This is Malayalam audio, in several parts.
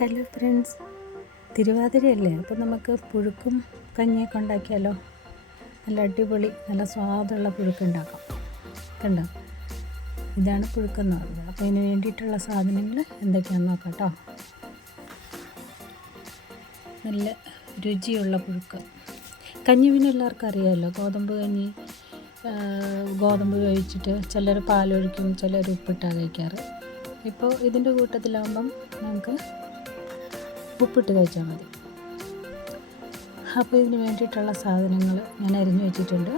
Hello friends തിരുവാതിരയല്ലേ? അപ്പോൾ നമുക്ക് പുഴുക്കും കഞ്ഞിയൊക്കെ ഉണ്ടാക്കിയാലോ? നല്ല അടിപൊളി നല്ല സ്വാദുള്ള പുഴുക്കുണ്ടാക്കാം കണ്ടോ? ഇതാണ് പുഴുക്കെന്ന് പറയുന്നത്. അപ്പോൾ ഇതിന് വേണ്ടിയിട്ടുള്ള സാധനങ്ങൾ എന്തൊക്കെയാണെന്ന് നോക്കാം കേട്ടോ. നല്ല രുചിയുള്ള പുഴുക്ക്. കഞ്ഞി പിന്നെ എല്ലാവർക്കും അറിയാമല്ലോ ഗോതമ്പ് കഞ്ഞി ഗോതമ്പ് കഴിച്ചിട്ട് ചിലർ പാലൊഴിക്കും ചിലർ ഉപ്പിട്ടാണ് കഴിക്കാറ്. ഇപ്പോൾ ഇതിന്റെ കൂട്ടത്തിലാകുമ്പം നമുക്ക് ഉപ്പിട്ട് കഴിച്ചാൽ മതി. അപ്പോൾ ഇതിന് വേണ്ടിയിട്ടുള്ള സാധനങ്ങൾ ഞാൻ അരിഞ്ഞു വെച്ചിട്ടുണ്ട്.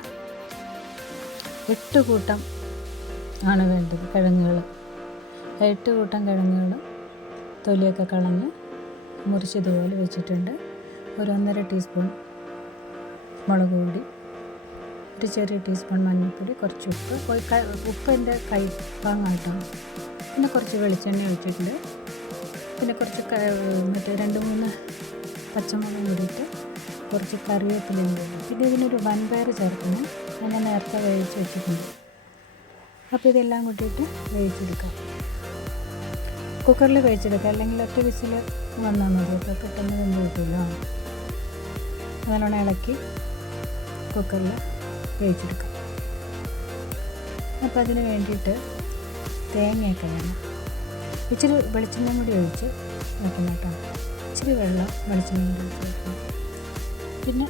എട്ട് കൂട്ടം ആണ് വേണ്ടത് കിഴങ്ങുകൾ. എട്ട് കൂട്ടം കിഴങ്ങുകൾ തൊലിയൊക്കെ കളഞ്ഞ് മുറിച്ചതുപോലെ വെച്ചിട്ടുണ്ട്. ഒരു ഒന്നര ടീസ്പൂൺ മുളക് പൊടി ഒരു ചെറിയ ടീസ്പൂൺ മഞ്ഞൾപ്പൊടി കുറച്ച് ഉപ്പ്. ഉപ്പ് എന്റെ കൈ പാങ്ങായിട്ടാണ് പിന്നെ കുറച്ച് വെളിച്ചെണ്ണ ഒഴിച്ചിട്ടുണ്ട്. പിന്നെ കുറച്ച് മറ്റേ രണ്ട് മൂന്ന് പച്ചമുളകും കൂടിയിട്ട് കുറച്ച് കറിവേപ്പിലയും കൂടി പിന്നെ ഇതിനൊരു വൻപയർ ചേർക്കണം. അങ്ങനെ നേരത്തെ വേവിച്ച് വെച്ചിട്ടുണ്ട്. അപ്പോൾ ഇതെല്ലാം കൂട്ടിയിട്ട് വേവിച്ചെടുക്കാം. കുക്കറിൽ വേവിച്ചെടുക്കാം. അല്ലെങ്കിൽ ഒറ്റ വിസിൽ വന്നാൽ മതി. അപ്പോൾ പെട്ടെന്ന് വെന്ത് കിട്ടുമല്ലോ നല്ലോണം ഇളക്കി കുക്കറിൽ വേവിച്ചെടുക്കാം. അപ്പോൾ അതിന് വേണ്ടിയിട്ട് തേങ്ങയൊക്കെ വേണം ഇച്ചിരി വെളിച്ചെണ്ണ കൂടി ഒഴിച്ച് വെക്കണം കേട്ടോ. ഇച്ചിരി വെള്ളം വെളിച്ചെണ്ണ കൂടി ഒഴിച്ച് വെക്കണം. പിന്നെ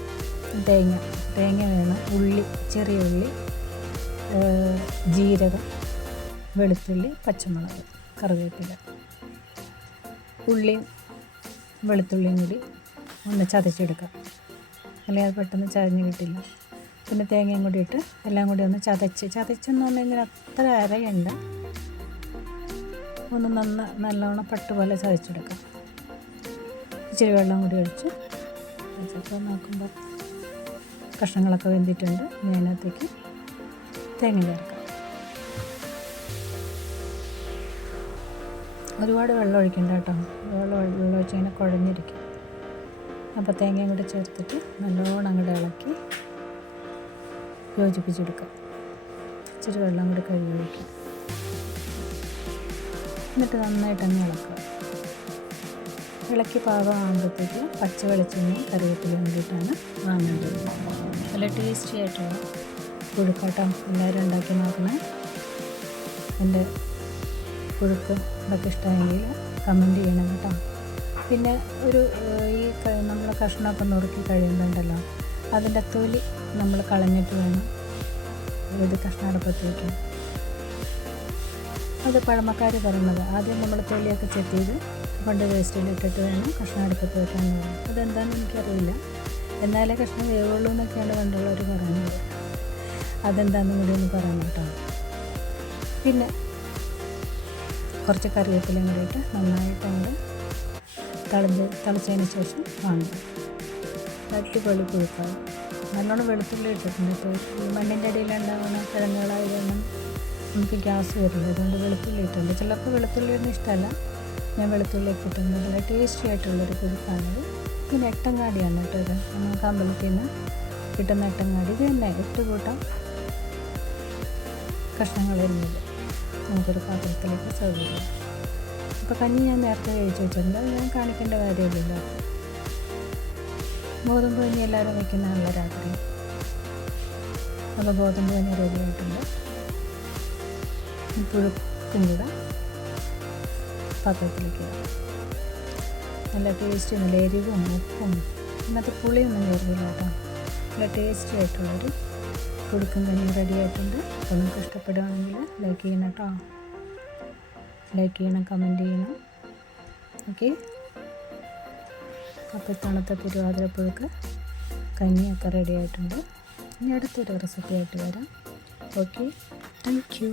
തേങ്ങ. തേങ്ങ വേണം. ഉള്ളി ചെറിയ ഉള്ളി ജീരകം വെളുത്തുള്ളി പച്ചമുളക് കറിവേപ്പില. ഉള്ളിയും വെളുത്തുള്ളിയും കൂടി ഒന്ന് ചതച്ചെടുക്കാം. അല്ലെങ്കിൽ അത് പെട്ടെന്ന് ചതഞ്ഞ് കിട്ടില്ല. പിന്നെ തേങ്ങയും കൂടി ഇട്ട് എല്ലാം കൂടി ഒന്ന് ചതച്ച്. ചതച്ചെന്ന് പറഞ്ഞു കഴിഞ്ഞാൽ അത്ര അരയണ്ട. ഒന്ന് നന്ന നല്ലവണ്ണം പട്ട് പോലെ ചതച്ചെടുക്കാം. ഇച്ചിരി വെള്ളം കൂടി ഒഴിച്ച് വെച്ചപ്പോൾ നോക്കുമ്പോൾ കഷ്ണങ്ങളൊക്കെ വെന്തിട്ടുണ്ട്. ഇനി അതിനകത്തേക്ക് തേങ്ങ ചേർക്കാം. ഒരുപാട് വെള്ളം ഒഴിക്കണ്ട കേട്ടോ. വെള്ളം വെള്ളം ഒഴിച്ച് ഇങ്ങനെ കുഴഞ്ഞിരിക്കും. അപ്പോൾ തേങ്ങയും കൂടി ചേർത്തിട്ട് നല്ലോണം അങ്ങോട്ട് ഇളക്കി യോജിപ്പിച്ചെടുക്കാം. ഇച്ചിരി വെള്ളം കൂടി കഴുകി ഒഴിക്കാം. എന്നിട്ട് നന്നായിട്ട് അങ്ങ് ഇളക്കുക. ഇളക്കി പാകമാകുമ്പോഴത്തേക്ക് പച്ച വെളിച്ചെണ്ണ കറിവേപ്പിലയും കൂടിയിട്ടാണ് വാങ്ങേണ്ടത്. നല്ല ടേസ്റ്റി ആയിട്ടുള്ള പുഴുക്കോട്ടം എല്ലാവരും ഉണ്ടാക്കി നോക്കണേ. എന്റെ പുഴുക്ക് ഇതൊക്കെ ഇഷ്ടമെങ്കിൽ കമന്റ് ചെയ്യണം കേട്ടോ. പിന്നെ ഒരു ഈ നമ്മൾ കഷ്ണമൊക്കെ നുറുക്കി കഴിയുമ്പോണ്ടല്ലോ അതിന്റെ തൊലി നമ്മൾ കളഞ്ഞിട്ട് വേണം ഇത് കഷ്ണടപ്പത്തേക്കും അത് പഴമക്കാർ പറയുന്നത്. ആദ്യം നമ്മൾ തൊലിയൊക്കെ ചെത്ത് ചെയ്ത് കൊണ്ട് വേസ്റ്റിൽ ഇട്ടിട്ട് വേണം കഷ്ണം അടുപ്പത്ത് വെക്കാൻ പറയും അതെന്താണെന്ന് എനിക്കറിയില്ല. എന്നാലേ കഷ്ണം വേവുള്ളൂ എന്നൊക്കെയാണ് പണ്ടുള്ളവർ പറയുന്നത്. അതെന്താണെന്നും കൂടി ഒന്ന് പറയണം കേട്ടോ. പിന്നെ കുറച്ച് കറിവേപ്പിലയും കൂടിയിട്ട് നന്നായിട്ട് അങ്ങോട്ട് തളിച്ച് തളിച്ചതിന് ശേഷം വാങ്ങുക അടിപൊളി പുഴുക്കാവും നല്ലോണം വെളുത്തുള്ളി ഇട്ടിട്ടുണ്ട്. ഇപ്പോൾ മണ്ണിന്റെ അടിയിലുണ്ടാവുന്ന കിഴങ്ങുകളായതുകൊണ്ട് നമുക്ക് ഗ്യാസ് വരില്ല അതുകൊണ്ട് വെളുത്തുള്ളി ഇട്ടുണ്ട് ചിലർക്ക് വെളുത്തുള്ളി ഒന്നും ഇഷ്ടമല്ല. ഞാൻ വെളുത്തുള്ളി ഇട്ടിട്ടുണ്ട് നല്ല ടേസ്റ്റി ആയിട്ടുള്ളൊരു പുഴുക്കാണത് പിന്നെ എട്ടങ്ങാടിയാണ് കേട്ടോ ഇത്. നമുക്ക് അമ്പലത്തിൽ നിന്ന് കിട്ടുന്ന എട്ടങ്ങാടി. ഇത് തന്നെ എട്ട് കൂട്ടം കഷ്ണങ്ങൾ വരുന്നത്. നമുക്കൊരു പാത്രത്തിലേക്ക് സെർവ് ചെയ്യാം. അപ്പോൾ കഞ്ഞി ഞാൻ നേരത്തെ കഴിച്ചു വെച്ചിട്ടുണ്ട്. ഞാൻ കാണിക്കേണ്ട കാര്യമില്ലല്ലോ. ഗോതമ്പ് കഞ്ഞി എല്ലാവരും വയ്ക്കുന്നതാണല്ലോ രാത്രി. അപ്പോൾ ഗോതമ്പ് കഞ്ഞി റെഡി കൂടെ പാത്രത്തിലേക്ക് നല്ല ടേസ്റ്റ് നല്ല എരിവും ഉപ്പും ഇന്നത്തെ പുളിയൊന്നും ചേർക്കില്ല കേട്ടോ. നല്ല ടേസ്റ്റി ആയിട്ടുള്ളൊരു കൊടുക്കും കഞ്ഞി റെഡി ആയിട്ടുണ്ട്. അപ്പോൾ നിങ്ങൾക്ക് ഇഷ്ടപ്പെടുകയാണെങ്കിൽ ലൈക്ക് ചെയ്യണം കേട്ടോ. ലൈക്ക് ചെയ്യണം കമന്റ് ചെയ്യണം. ഓക്കെ അപ്പോൾ തണുത്ത തിരുവാതിരപ്പുഴുക്ക് കഞ്ഞിയൊക്കെ റെഡി ആയിട്ടുണ്ട്. ഇനി അടുത്തൊരു റെസിപ്പി ആയിട്ട് വരാം. Okay thank you